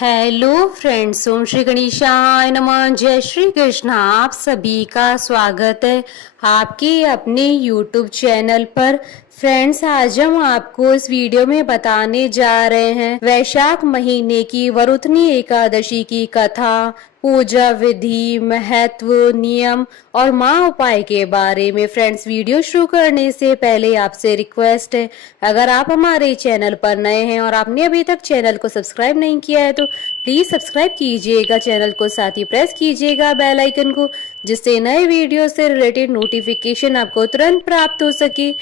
Hello friends, ओम श्री गणेशाय नमः। जय श्री कृष्ण। आप सभी का स्वागत है आपके अपने यूट्यूब चैनल पर। फ्रेंड्स, आज हम आपको इस वीडियो में बताने जा रहे हैं वैशाख महीने की वरुथनी एकादशी की कथा, पूजा विधि, महत्व, नियम और माँ उपाय के बारे में। फ्रेंड्स, वीडियो शुरू करने से पहले आपसे रिक्वेस्ट है, अगर आप हमारे चैनल पर नए हैं और आपने अभी तक चैनल को सब्सक्राइब नहीं किया है तो प्लीज सब्सक्राइब कीजिएगा चैनल को, साथ ही प्रेस कीजिएगा बेल आइकन को, जिससे नए वीडियो से रिलेटेड नोटिफिकेशन आपको तुरंत प्राप्त हो सके।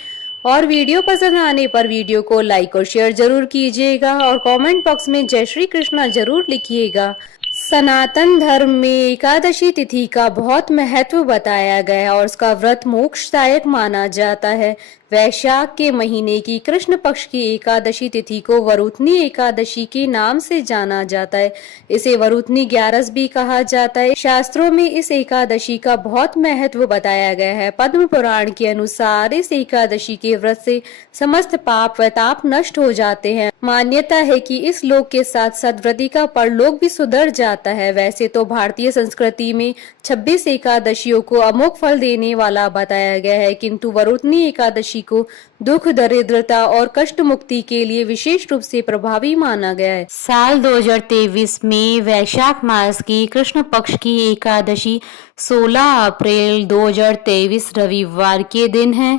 और वीडियो पसंद आने पर वीडियो को लाइक और शेयर जरूर कीजिएगा और कमेंट बॉक्स में जय श्री कृष्णा जरूर लिखिएगा। सनातन धर्म में एकादशी तिथि का बहुत महत्व बताया गया है और उसका व्रत मोक्षदायक माना जाता है। वैशाख के महीने की कृष्ण पक्ष की एकादशी तिथि को वरुथनी एकादशी के नाम से जाना जाता है। इसे वरुथनी ग्यारस भी कहा जाता है। शास्त्रों में इस एकादशी का बहुत महत्व बताया गया है। पद्म पुराण के अनुसार इस एकादशी के व्रत से समस्त पाप व ताप नष्ट हो जाते हैं। मान्यता है कि इस लोक के साथ साथ व्रती का परलोक भी सुधर जाता है। वैसे तो भारतीय संस्कृति में 26 एकादशियों को अमोघ फल देने वाला बताया गया है, किंतु वरुथनी एकादशी को दुख, दरिद्रता और कष्ट मुक्ति के लिए विशेष रूप से प्रभावी माना गया है। साल 2023 में वैशाख मास की कृष्ण पक्ष की एकादशी 16 अप्रैल 2023 रविवार के दिन है।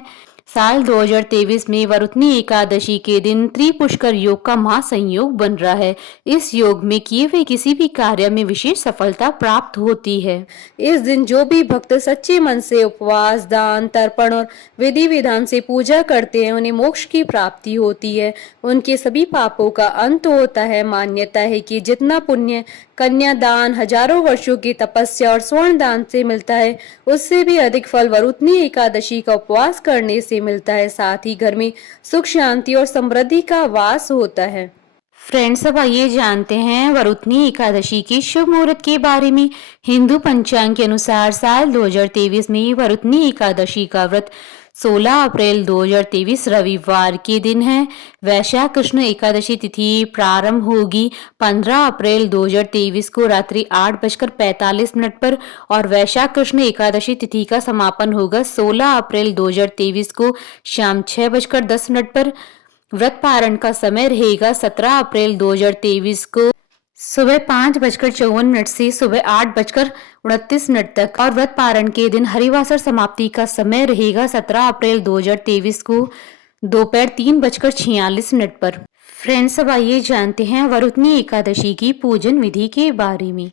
साल 2023 में वरुथनी एकादशी के दिन त्रिपुष्कर योग का महासंयोग बन रहा है। इस योग में किए हुए किसी भी कार्य में विशेष सफलता प्राप्त होती है। इस दिन जो भी भक्त सच्चे मन से उपवास, दान, तर्पण और विधि विधान से पूजा करते हैं, उन्हें मोक्ष की प्राप्ति होती है। उनके सभी पापों का अंत होता है। मान्यता है कि जितना पुण्य कन्यादान, हजारों वर्षों की तपस्या और स्वर्ण दान से मिलता है, उससे भी अधिक फल वरुथनी एकादशी का उपवास करने से मिलता है। साथ ही घर में सुख, शांति और समृद्धि का वास होता है। फ्रेंड्स, अब आइए जानते हैं वरुथनी एकादशी के शुभ मुहूर्त के बारे में। हिंदू पंचांग के अनुसार साल 2023 में वरुथनी एकादशी का व्रत 16 अप्रैल 2023 रविवार के दिन है। वैशाख कृष्ण एकादशी तिथि प्रारंभ होगी 15 अप्रैल 2023 को रात्रि 8:45 पर और वैशाख कृष्ण एकादशी तिथि का समापन होगा 16 अप्रैल 2023 को शाम 6:10 पर। व्रत पारण का समय रहेगा 17 अप्रैल 2023 को सुबह 5:54 से सुबह 8:29 तक और व्रत पारण के दिन हरिवासर समाप्ति का समय रहेगा 17 अप्रैल 2023 को दोपहर 3:46 पर। फ्रेंड्स, अब आइए जानते हैं वरुथनी एकादशी की पूजन विधि के बारे में।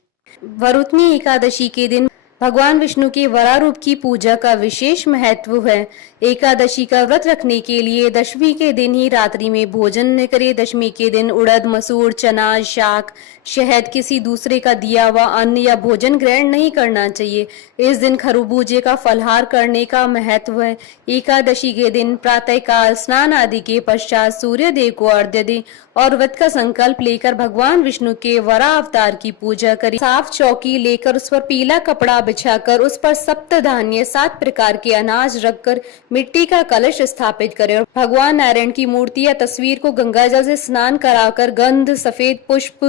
वरुथनी एकादशी के दिन भगवान विष्णु के वराह रूप की पूजा का विशेष महत्व है। एकादशी का व्रत रखने के लिए दशमी के दिन ही रात्रि में भोजन न करें। दशमी के दिन उड़द, मसूर, चना, शाक, शहद, किसी दूसरे का दिया हुआ अन्न या भोजन ग्रहण नहीं करना चाहिए। इस दिन खरबूजे का फलहार करने का महत्व है। एकादशी के दिन प्रातःकाल स्नान आदि के पश्चात सूर्य देव को अर्घ्य दें और व्रत का संकल्प लेकर भगवान विष्णु के वराह अवतार की पूजा करें। साफ चौकी लेकर उस पर पीला कपड़ा बिछाकर उस पर सप्त धान्य 7 प्रकार के अनाज रखकर मिट्टी का कलश स्थापित करें और भगवान नारायण की मूर्ति या तस्वीर को गंगाजल से स्नान कराकर गंध, सफेद पुष्प,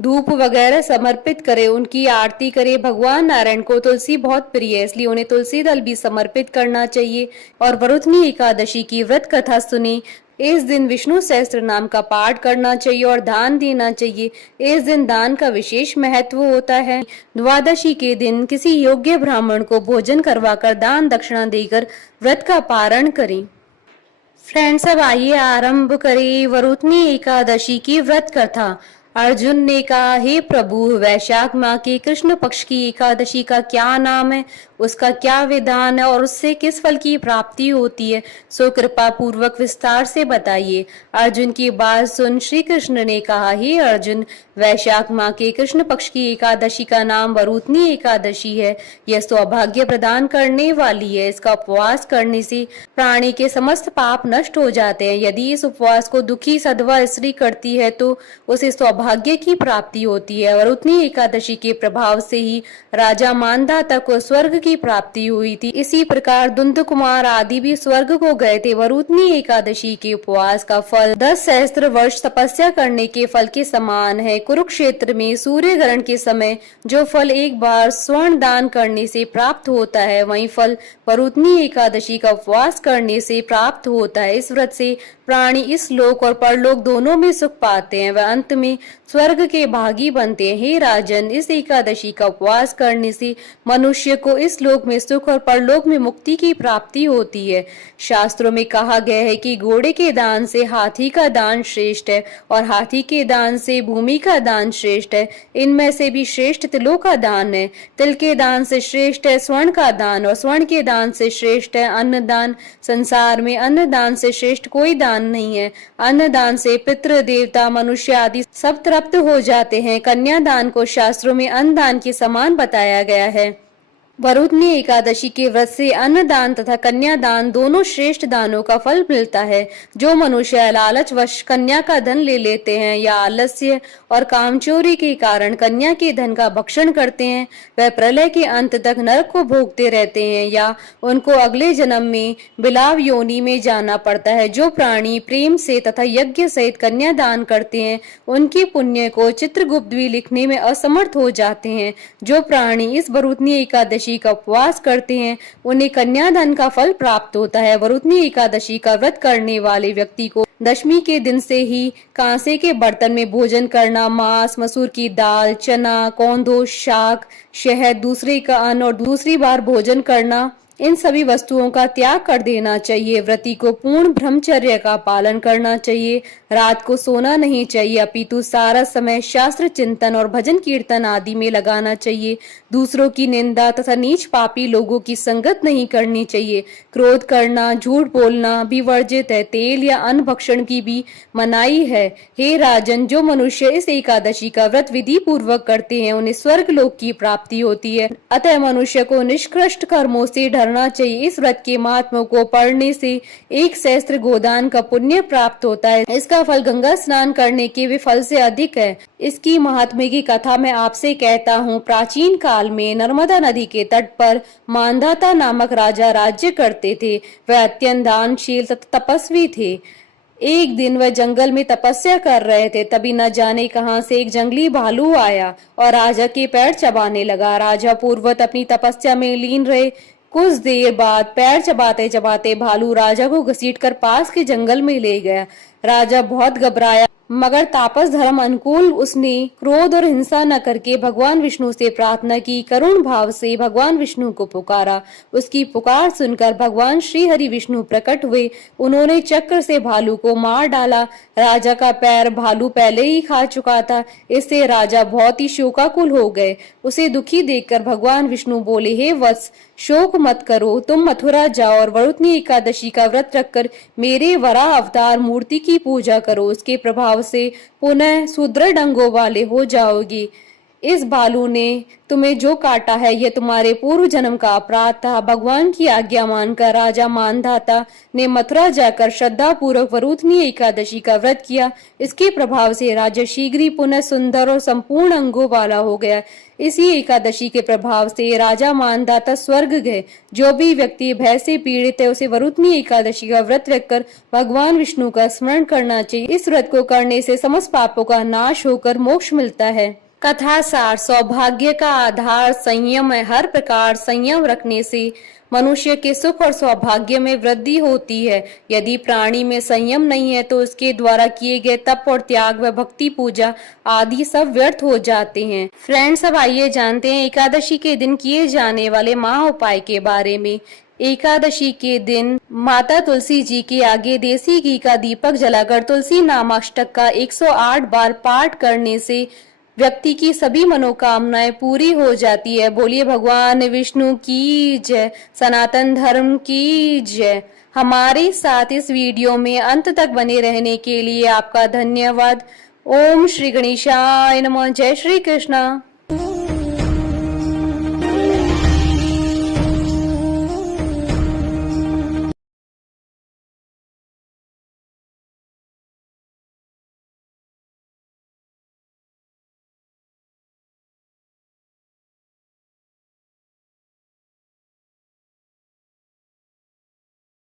धूप वगैरह समर्पित करें। उनकी आरती करें। भगवान नारायण को तुलसी बहुत प्रिय है, इसलिए उन्हें तुलसी दल भी समर्पित करना चाहिए और वरुथनी एकादशी की व्रत कथा सुने। इस दिन विष्णु सहस्त्र नाम का पाठ करना चाहिए और दान देना चाहिए। इस दिन दान का विशेष महत्व होता है। द्वादशी के दिन किसी योग्य ब्राह्मण को भोजन करवाकर दान दक्षिणा देकर व्रत का पारण करें। फ्रेंड्स, अब आइए आरंभ करें वरुथनी एकादशी की व्रत कथा। अर्जुन ने कहा, हे प्रभु, वैशाख माह के कृष्ण पक्ष की एकादशी का क्या नाम है, उसका क्या विधान है और उससे किस फल की प्राप्ति होती है, सो कृपा पूर्वक विस्तार से बताइए। अर्जुन की बात सुन श्री कृष्ण ने कहा, हे अर्जुन, वैशाख माह के कृष्ण पक्ष की एकादशी का नाम वरुथनी एकादशी है। यह सौभाग्य प्रदान करने वाली है। इसका उपवास करने से प्राणी के समस्त पाप नष्ट हो जाते हैं। यदि इस उपवास को दुखी सधवा स्त्री करती है तो उसे सौभाग्य सौभाग्य की प्राप्ति होती है। वरुथनी एकादशी के प्रभाव से ही राजा मानधाता को स्वर्ग की प्राप्ति हुई थी। इसी प्रकार दुंद कुमार आदि भी स्वर्ग को गए थे। वरुथनी एकादशी के उपवास का फल 10 सहस्त्र वर्ष तपस्या करने के फल के समान है। कुरुक्षेत्र में सूर्य ग्रहण के समय जो फल एक बार स्वर्ण दान करने से प्राप्त होता है, वही फल वरुथनी एकादशी का उपवास करने से प्राप्त होता है। इस व्रत से प्राणी इस लोक और परलोक दोनों में सुख पाते हैं, वह अंत में स्वर्ग के भागी बनते हैं। हे राजन, इस एकादशी का उपवास करने से मनुष्य को इस लोक में सुख और परलोक में मुक्ति की प्राप्ति होती है। शास्त्रों में कहा गया है कि घोड़े के दान से हाथी का दान श्रेष्ठ है और हाथी के दान से भूमि का दान श्रेष्ठ है। इनमें से भी श्रेष्ठ तिलों का दान है। तिल के दान से श्रेष्ठ है स्वर्ण का दान और स्वर्ण के दान से श्रेष्ठ है अन्न दान। संसार में अन्न दान से श्रेष्ठ कोई दान नहीं है। अन्न दान से पितृ देवता मनुष्य आदि सब तृप्त हो जाते हैं। कन्यादान को शास्त्रों में अन्न दान के समान बताया गया है। वरुथनी एकादशी के व्रत से अन्नदान तथा कन्यादान दोनों श्रेष्ठ दानों का फल मिलता है। जो मनुष्य लालच वश कन्या का धन ले लेते हैं या आलस्य और कामचोरी के कारण कन्या के धन का भक्षण करते हैं, वह प्रलय के अंत तक नरक को भोगते रहते हैं या उनको अगले जन्म में बिलाव योनि में जाना पड़ता है। जो प्राणी प्रेम से तथा यज्ञ सहित कन्यादान करते हैं, उनके पुण्य को चित्रगुप्त भी लिखने में असमर्थ हो जाते हैं। जो प्राणी इस वरुथनी एकादशी का उपवास करते हैं, उन्हें कन्यादान का फल प्राप्त होता है। वरुथनी एकादशी का व्रत करने वाले व्यक्ति को दशमी के दिन से ही कांसे के बर्तन में भोजन करना, मांस, मसूर की दाल, चना, कौंधो, शाक, शहद, दूसरे का अन्न और दूसरी बार भोजन करना, इन सभी वस्तुओं का त्याग कर देना चाहिए। व्रती को पूर्ण ब्रह्मचर्य का पालन करना चाहिए। रात को सोना नहीं चाहिए, अपितु सारा समय शास्त्र चिंतन और भजन कीर्तन आदि में लगाना चाहिए। दूसरों की निंदा तथा नीच पापी लोगों की संगत नहीं करनी चाहिए। क्रोध करना, झूठ बोलना भी वर्जित है। तेल या अन्न भक्षण की भी मनाही है। हे राजन, जो मनुष्य इस एकादशी का व्रत विधि पूर्वक करते हैं, उन्हें स्वर्ग लोक की प्राप्ति होती है। अतः मनुष्य को निष्कृष्ट कर्मों से डरना चाहिए। इस व्रत के महात्म्य को पढ़ने से 1 सहस्त्र गोदान का पुण्य प्राप्त होता है। इसका फल गंगा स्नान करने के भी फल से अधिक है। इसकी महात्म्य की कथा मैं आपसे कहता हूँ। प्राचीन काल में नर्मदा नदी के तट पर मानधाता नामक राजा राज्य करते थे। वह अत्यंत दानशील तथा तपस्वी थे। एक दिन वह जंगल में तपस्या कर रहे थे, तभी न जाने कहां से एक जंगली भालू आया और राजा के पैर चबाने लगा। राजा पूर्ववत अपनी तपस्या में लीन रहे। कुछ देर बाद पैर चबाते चबाते भालू राजा को घसीटकर पास के जंगल में ले गया। राजा बहुत घबराया, मगर तापस धर्म अनुकूल उसने क्रोध और हिंसा न करके भगवान विष्णु से प्रार्थना की। करुण भाव से भगवान विष्णु को पुकारा। उसकी पुकार सुनकर भगवान श्री हरि विष्णु प्रकट हुए। उन्होंने चक्र से भालू को मार डाला। राजा का पैर भालू पहले ही खा चुका था। इससे राजा बहुत ही शोकाकुल हो गए। उसे दुखी देखकर भगवान विष्णु बोले, हे वत्स, शोक मत करो, तुम मथुरा जाओ और वरुथनी एकादशी का व्रत रखकर मेरे वराह अवतार मूर्ति की पूजा करो। उसके प्रभाव से पुनः सुदृढ़ अंगों वाले हो जाओगी। इस भालू ने तुम्हें जो काटा है, यह तुम्हारे पूर्व जन्म का अपराध था। भगवान की आज्ञा मानकर राजा मानधाता ने मथुरा जाकर श्रद्धा पूर्वक वरुथनी एकादशी का व्रत किया। इसके प्रभाव से राजा शीघ्र ही पुनः सुंदर और संपूर्ण अंगों वाला हो गया। इसी एकादशी के प्रभाव से राजा मानधाता स्वर्ग गए। जो भी व्यक्ति भय से पीड़ित है, उसे वरुथनी एकादशी का व्रत रखकर भगवान विष्णु का स्मरण करना चाहिए। इस व्रत को करने से समस्त पापों का नाश होकर मोक्ष मिलता है। कथा सार, सौभाग्य का आधार संयम है। हर प्रकार संयम रखने से मनुष्य के सुख और सौभाग्य में वृद्धि होती है। यदि प्राणी में संयम नहीं है तो उसके द्वारा किए गए तप और त्याग व भक्ति पूजा आदि सब व्यर्थ हो जाते हैं। फ्रेंड्स, अब आइए जानते हैं एकादशी के दिन किए जाने वाले महा उपाय के बारे में। एकादशी के दिन माता तुलसी जी के आगे देसी घी का दीपक जलाकर तुलसी नामाष्टक का 108 बार पाठ करने से व्यक्ति की सभी मनोकामनाएं पूरी हो जाती है। बोलिए भगवान विष्णु की जय, सनातन धर्म की जय। हमारे साथ इस वीडियो में अंत तक बने रहने के लिए आपका धन्यवाद। ओम श्री गणेशाय नमः। जय श्री कृष्णा।